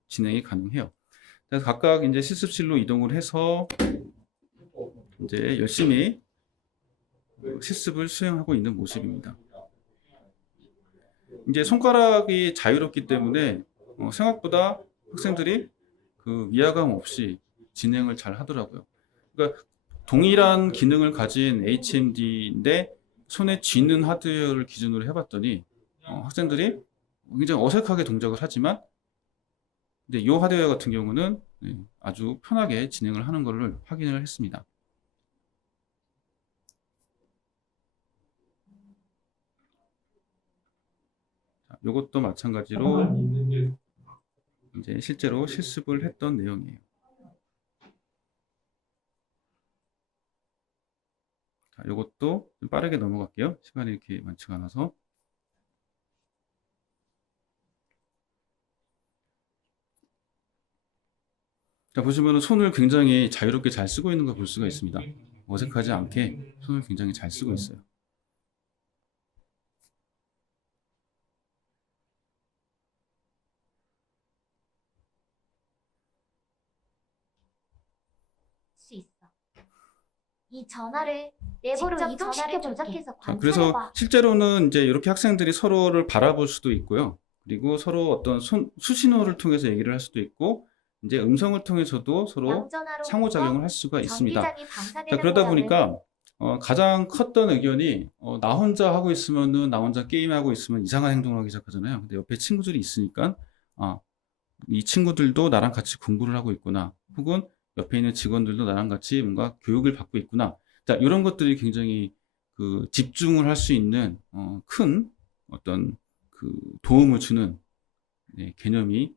진행이 가능해요. 그래서 각각 이제 실습실로 이동을 해서 이제 열심히 실습을 수행하고 있는 모습입니다. 이제 손가락이 자유롭기 때문에 생각보다 학생들이 그 위화감 없이 진행을 잘 하더라고요. 그러니까 동일한 기능을 가진 HMD인데 손에 쥐는 하드웨어를 기준으로 해봤더니 학생들이 굉장히 어색하게 동작을 하지만 근데 이 하드웨어 같은 경우는 아주 편하게 진행을 하는 것을 확인을 했습니다. 이것도 마찬가지로 이제 실제로 실습을 했던 내용이에요. 자, 이것도 좀 빠르게 넘어갈게요. 시간이 이렇게 많지가 않아서. 자, 보시면은 손을 굉장히 자유롭게 잘 쓰고 있는 걸 볼 수가 있습니다. 어색하지 않게 손을 굉장히 잘 쓰고 있어요. 수 있어. 이 전화를 내부로 이동시켜 조작해서 자, 그래서 관찰해봐. 실제로는 이제 이렇게 학생들이 서로를 바라볼 수도 있고요. 그리고 서로 어떤 수신호를 통해서 얘기를 할 수도 있고, 이제 음성을 통해서도 서로 양전화로 상호작용을 할 수가 있습니다. 전기장이 방사되는 자, 그러다 거라는 보니까 가장 컸던 의견이 나 혼자 하고 있으면은 나 혼자 게임하고 있으면 이상한 행동을 하기 시작하잖아요. 근데 옆에 친구들이 있으니까 이 친구들도 나랑 같이 공부를 하고 있구나. 혹은 옆에 있는 직원들도 나랑 같이 뭔가 교육을 받고 있구나. 자, 이런 것들이 굉장히 그 집중을 할 수 있는 큰 어떤 그 도움을 주는 개념이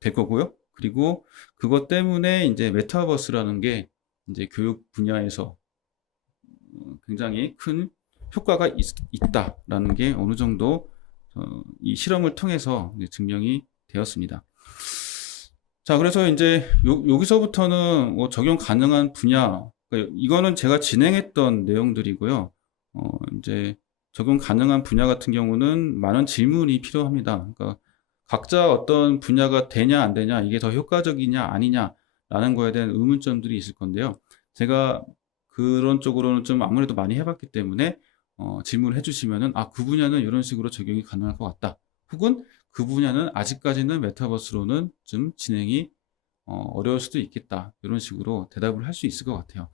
될 거고요. 그리고 그것 때문에 이제 메타버스라는 게 이제 교육 분야에서 굉장히 큰 효과가 있다라는 게 어느 정도 이 실험을 통해서 이제 증명이 되었습니다. 자, 그래서 이제 여기서부터는 뭐 적용 가능한 분야, 그러니까 이거는 제가 진행했던 내용들이고요. 이제 적용 가능한 분야 같은 경우는 많은 질문이 필요합니다. 그러니까 각자 어떤 분야가 되냐 안 되냐, 이게 더 효과적이냐 아니냐라는 거에 대한 의문점들이 있을 건데요. 제가 그런 쪽으로는 좀 아무래도 많이 해봤기 때문에 질문을 해주시면은 그 분야는 이런 식으로 적용이 가능할 것 같다. 혹은 그 분야는 아직까지는 메타버스로는 좀 진행이 어려울 수도 있겠다. 이런 식으로 대답을 할 수 있을 것 같아요.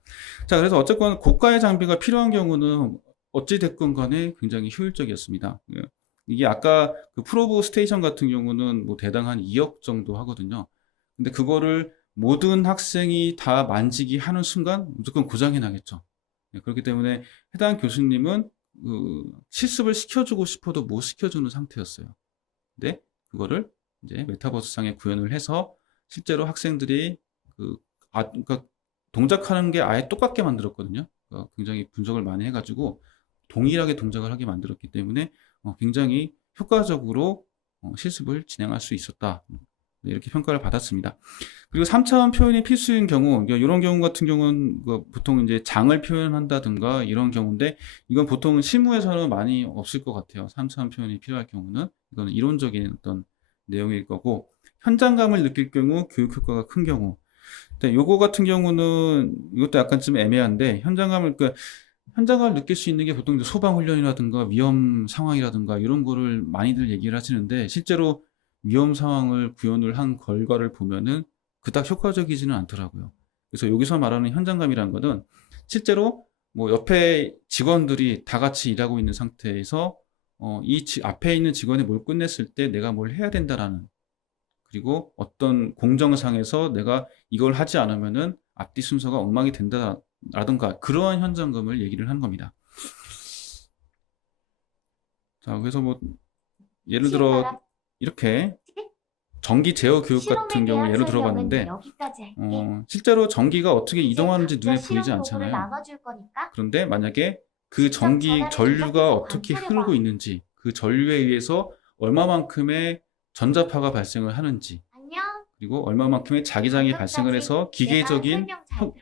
자, 그래서 어쨌건 고가의 장비가 필요한 경우는 어찌됐건 간에 굉장히 효율적이었습니다. 이게 아까 그 프로브 스테이션 같은 경우는 뭐 대당 한 2억 정도 하거든요. 근데 그거를 모든 학생이 다 만지기 하는 순간 무조건 고장이 나겠죠. 그렇기 때문에 해당 교수님은 그 실습을 시켜주고 싶어도 못 시켜주는 상태였어요. 근데 그거를 이제 메타버스상에 구현을 해서 실제로 학생들이 그러니까 동작하는 게 아예 똑같게 만들었거든요. 그러니까 굉장히 분석을 많이 해가지고 동일하게 동작을 하게 만들었기 때문에 굉장히 효과적으로 실습을 진행할 수 있었다. 이렇게 평가를 받았습니다. 그리고 3차원 표현이 필수인 경우, 그러니까 이런 경우 같은 경우는 보통 이제 장을 표현한다든가 이런 경우인데, 이건 보통 실무에서는 많이 없을 것 같아요. 3차원 표현이 필요할 경우는. 이거는 이론적인 어떤 내용일 거고, 현장감을 느낄 경우, 교육 효과가 큰 경우. 근데 요거 같은 경우는 이것도 약간 좀 애매한데, 현장감을 느낄 수 있는 게 보통 이제 소방 훈련이라든가 위험 상황이라든가 이런 거를 많이들 얘기를 하시는데, 실제로 위험 상황을 구현을 한 결과를 보면은 그닥 효과적이지는 않더라고요. 그래서 여기서 말하는 현장감이라는 것은 실제로 뭐 옆에 직원들이 다 같이 일하고 있는 상태에서 앞에 있는 직원이 뭘 끝냈을 때 내가 뭘 해야 된다라는, 그리고 어떤 공정상에서 내가 이걸 하지 않으면은 앞뒤 순서가 엉망이 된다라든가 그러한 현장감을 얘기를 하는 겁니다. 자, 그래서 뭐 예를 들어 이렇게 전기 제어 교육 같은 경우 예를 들어봤는데 실제로 전기가 어떻게 이동하는지 눈에 보이지 않잖아요. 그런데 만약에 그 전기 전류가 어떻게 흐르고 있는지, 그 전류에 의해서 얼마만큼의 전자파가 발생을 하는지, 그리고 얼마만큼의 자기장이 발생을 해서 기계적인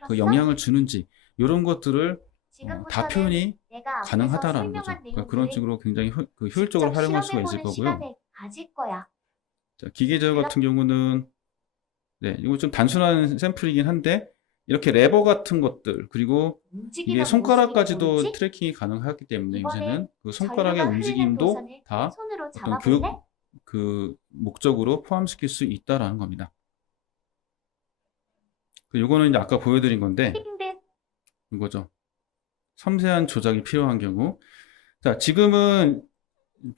그 영향을 주는지, 이런 것들을 다 표현이 가능하다라는 거죠. 그러니까 그런 식으로 굉장히 효율적으로 활용할 수가 있을 거고요. 자, 기계 제어 같은 경우는 이거 좀 단순한 샘플이긴 한데, 이렇게 레버 같은 것들, 그리고 이게 손가락까지도 트래킹이 가능하기 때문에 요새는 그 손가락의 움직임도 다 어떤 교육 그 목적으로 포함시킬 수 있다라는 겁니다. 요거는 이제 아까 보여드린 건데, 이거죠. 섬세한 조작이 필요한 경우. 자, 지금은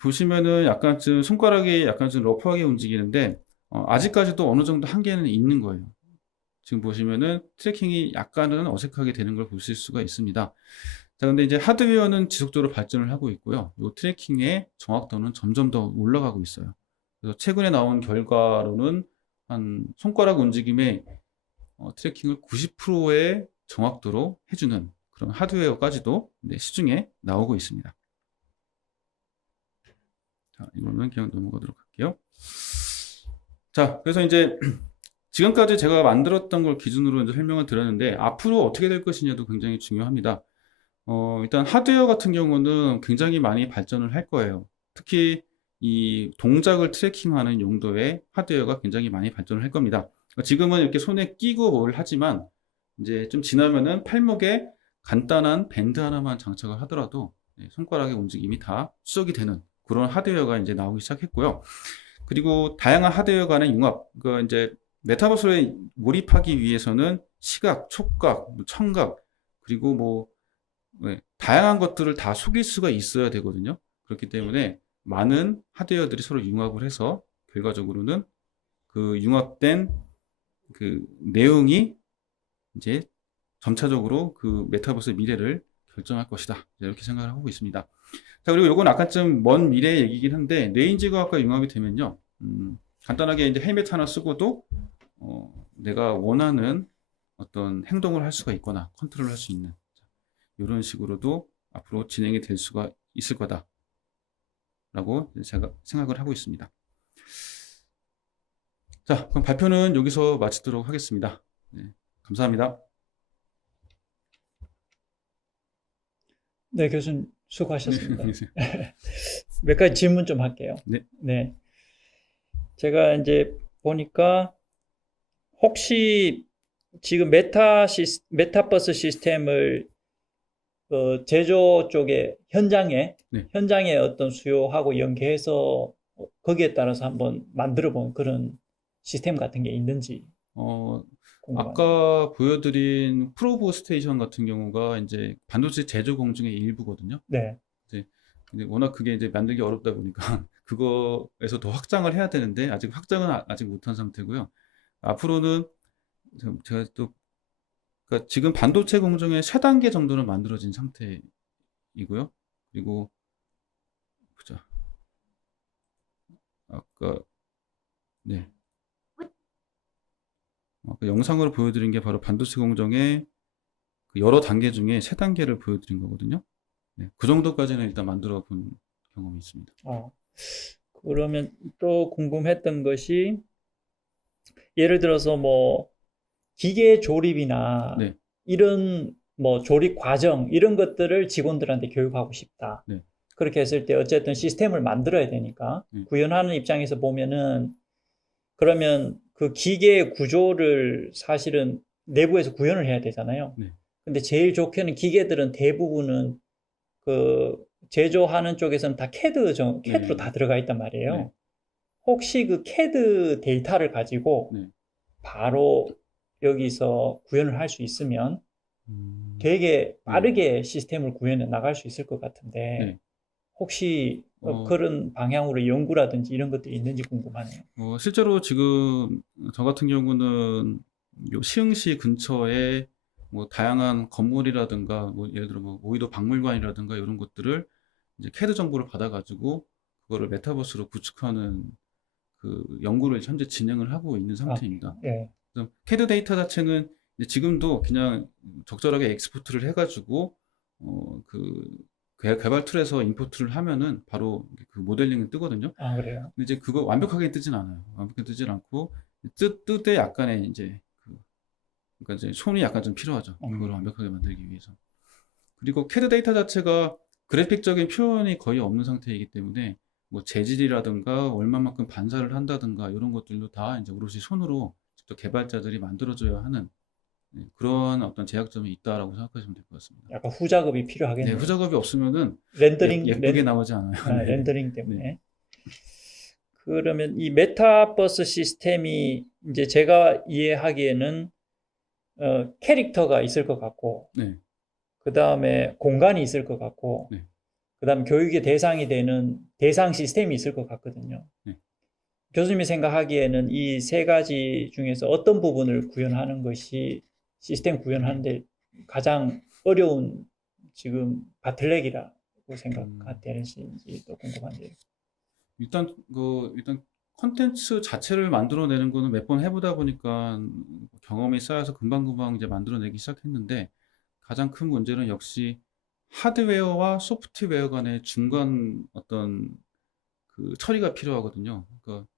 보시면은 약간 좀 손가락이 약간 좀 러프하게 움직이는데, 아직까지도 어느 정도 한계는 있는 거예요. 지금 보시면은 트래킹이 약간은 어색하게 되는 걸 보실 수가 있습니다. 자, 근데 이제 하드웨어는 지속적으로 발전을 하고 있고요. 이 트래킹의 정확도는 점점 더 올라가고 있어요. 그래서 최근에 나온 결과로는 한 손가락 움직임의 트래킹을 90%의 정확도로 해주는 그런 하드웨어까지도 시중에 나오고 있습니다. 자, 이거는 그냥 넘어가도록 할게요. 자, 그래서 이제 지금까지 제가 만들었던 걸 기준으로 이제 설명을 드렸는데, 앞으로 어떻게 될 것이냐도 굉장히 중요합니다. 일단 하드웨어 같은 경우는 굉장히 많이 발전을 할 거예요. 특히 이 동작을 트래킹하는 용도의 하드웨어가 굉장히 많이 발전을 할 겁니다. 지금은 이렇게 손에 끼고 뭘 하지만, 이제 좀 지나면은 팔목에 간단한 밴드 하나만 장착을 하더라도 손가락의 움직임이 다 수석이 되는 그런 하드웨어가 이제 나오기 시작했고요. 그리고 다양한 하드웨어 간의 융합, 이제 메타버스에 몰입하기 위해서는 시각, 촉각, 청각, 그리고 뭐 다양한 것들을 다 속일 수가 있어야 되거든요. 그렇기 때문에 많은 하드웨어들이 서로 융합을 해서 결과적으로는 그 융합된 그 내용이 이제 점차적으로 그 메타버스의 미래를 결정할 것이다. 이렇게 생각을 하고 있습니다. 자, 그리고 이건 아까 좀 먼 미래 얘기긴 한데, 뇌인지과학과 융합이 되면요, 간단하게 이제 헬멧 하나 쓰고도, 내가 원하는 어떤 행동을 할 수가 있거나 컨트롤 할 수 있는, 이런 식으로도 앞으로 진행이 될 수가 있을 거다. 라고 제가 생각을 하고 있습니다. 자, 그럼 발표는 여기서 마치도록 하겠습니다. 네, 감사합니다. 네, 교수님 수고하셨습니다. 몇 가지 질문 좀 할게요. 네. 네. 제가 이제 보니까 혹시 지금 메타버스 시스템을 제조 쪽에 네. 현장에 어떤 수요하고 연계해서 거기에 따라서 한번 만들어 본 그런 시스템 같은 게 있는지 궁금합니다. 아까 보여드린 프로브 스테이션 같은 경우가 이제 반도체 제조 공정의 일부거든요. 네. 근데 워낙 그게 이제 만들기 어렵다 보니까 그거에서 더 확장을 해야 되는데 아직 확장은 아직 못한 상태고요. 앞으로는 제가 또 그러니까 지금 반도체 공정의 3단계 정도는 만들어진 상태이고요. 그리고 보자. 아까 네. 아까 영상으로 보여드린 게 바로 반도체 공정의 그 여러 단계 중에 3단계를 보여드린 거거든요. 네, 그 정도까지는 일단 만들어 본 경험이 있습니다. 그러면 또 궁금했던 것이 예를 들어서 뭐 기계 조립이나 네. 이런 뭐 조립 과정 이런 것들을 직원들한테 교육하고 싶다. 네. 그렇게 했을 때 어쨌든 시스템을 만들어야 되니까 구현하는 입장에서 보면은 그러면 그 기계 구조를 사실은 내부에서 구현을 해야 되잖아요. 네. 근데 제일 좋게는 기계들은 대부분은 그 제조하는 쪽에서는 다 CAD로 네. 다 들어가 있단 말이에요. 네. 혹시 그 CAD 데이터를 가지고 네. 바로 여기서 구현을 할 수 있으면 되게 빠르게 시스템을 구현해 나갈 수 있을 것 같은데 네. 혹시 그런 방향으로 연구라든지 이런 것들이 있는지 궁금하네요. 실제로 지금 저 같은 경우는 요 시흥시 근처에 뭐 다양한 건물이라든가 뭐 예를 들어 뭐 오이도 박물관이라든가 이런 것들을 이제 CAD 정보를 받아가지고 그거를 메타버스로 구축하는 그 연구를 현재 진행을 하고 있는 상태입니다. 예. 그래서 CAD 데이터 자체는 이제 지금도 그냥 적절하게 엑스포트를 해가지고 그 개발 툴에서 임포트를 하면은 바로 그 모델링이 뜨거든요. 그래요? 근데 이제 그거 완벽하게 뜨진 않아요. 완벽하게 뜨진 않고 뜨때 약간의 이제 그러니까 이제 손이 약간 좀 필요하죠. 그걸 완벽하게 만들기 위해서. 그리고 CAD 데이터 자체가 그래픽적인 표현이 거의 없는 상태이기 때문에 뭐 재질이라든가 얼마만큼 반사를 한다든가 이런 것들도 다 이제 오롯이 손으로 직접 개발자들이 만들어줘야 하는 그런 어떤 제약점이 있다라고 생각하시면 될 것 같습니다. 약간 후작업이 네, 필요하겠네요. 후작업이 없으면은 렌더링 예쁘게 나오지 않아요. 네. 렌더링 때문에. 그러면 이 메타버스 시스템이 이제 제가 이해하기에는 캐릭터가 있을 것 같고, 네. 그 다음에 공간이 있을 것 같고, 네. 그 다음에 교육의 대상이 되는 대상 시스템이 있을 것 같거든요. 네. 교수님이 생각하기에는 이 세 가지 중에서 어떤 부분을 구현하는 것이 시스템 구현하는데 가장 어려운 지금 바틀렉이라고 생각되는지도 궁금한데요. 일단 컨텐츠 자체를 만들어내는 거는 몇 번 해보다 보니까 경험이 쌓여서 금방금방 이제 만들어내기 시작했는데 가장 큰 문제는 역시 하드웨어와 소프트웨어 간의 중간 어떤 그 처리가 필요하거든요. 그러니까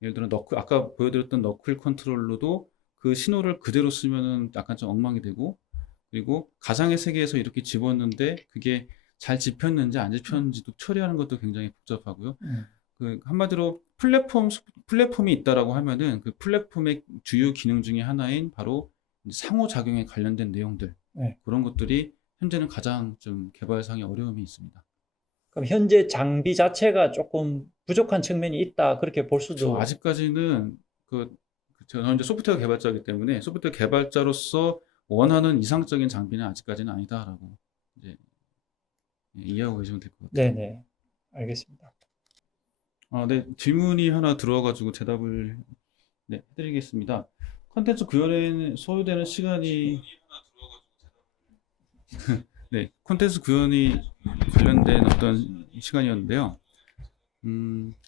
예를 들어 아까 보여드렸던 너클 컨트롤러도 그 신호를 그대로 쓰면은 약간 좀 엉망이 되고 그리고 가상의 세계에서 이렇게 집었는데 그게 잘 집혔는지 안 집혔는지도 처리하는 것도 굉장히 복잡하고요. 그 한마디로 플랫폼이 있다라고 하면은 그 플랫폼의 주요 기능 중에 하나인 바로 상호작용에 관련된 내용들 그런 것들이 현재는 가장 좀 개발상의 어려움이 있습니다. 그럼 현재 장비 자체가 조금 부족한 측면이 있다 그렇게 볼 수도. 아직까지는 저는 이제 소프트웨어 개발자이기 때문에 소프트웨어 개발자로서 원하는 이상적인 장비는 아직까지는 아니다라고 이제 이해하고 계시면 될 것 같아요. 네네, 알겠습니다. 네, 질문이 하나 들어와가지고 대답을 네, 해드리겠습니다. 컨텐츠 구현에 소요되는 시간이 네, 콘텐츠 구현이 관련된 어떤 시간이었는데요.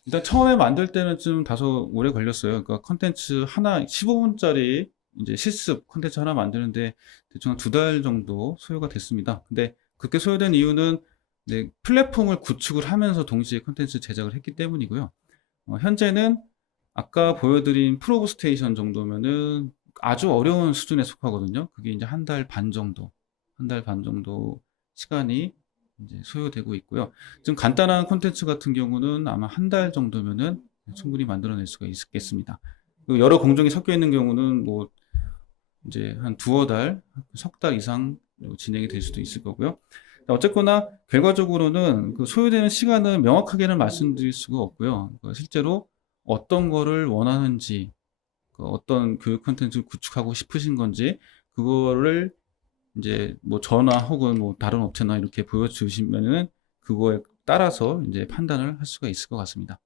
일단 처음에 만들 때는 좀 다소 오래 걸렸어요. 그러니까 컨텐츠 하나, 15분짜리 이제 실습 컨텐츠 하나 만드는데 대충 한 2달 정도 소요가 됐습니다. 근데 그렇게 소요된 이유는 네, 플랫폼을 구축을 하면서 동시에 컨텐츠 제작을 했기 때문이고요. 현재는 아까 보여드린 프로브 스테이션 정도면은 아주 어려운 수준에 속하거든요. 그게 이제 한 달 반 정도 시간이 이제 소요되고 있고요. 좀 간단한 콘텐츠 같은 경우는 아마 한 달 정도면은 충분히 만들어낼 수가 있겠습니다. 그리고 여러 공정이 섞여 있는 경우는 뭐 이제 한 2달, 석 달 이상 진행이 될 수도 있을 거고요. 어쨌거나 결과적으로는 그 소요되는 시간은 명확하게는 말씀드릴 수가 없고요. 실제로 어떤 거를 원하는지, 어떤 교육 콘텐츠를 구축하고 싶으신 건지 그거를 이제 뭐 저나 혹은 뭐 다른 업체나 이렇게 보여주시면은 그거에 따라서 이제 판단을 할 수가 있을 것 같습니다.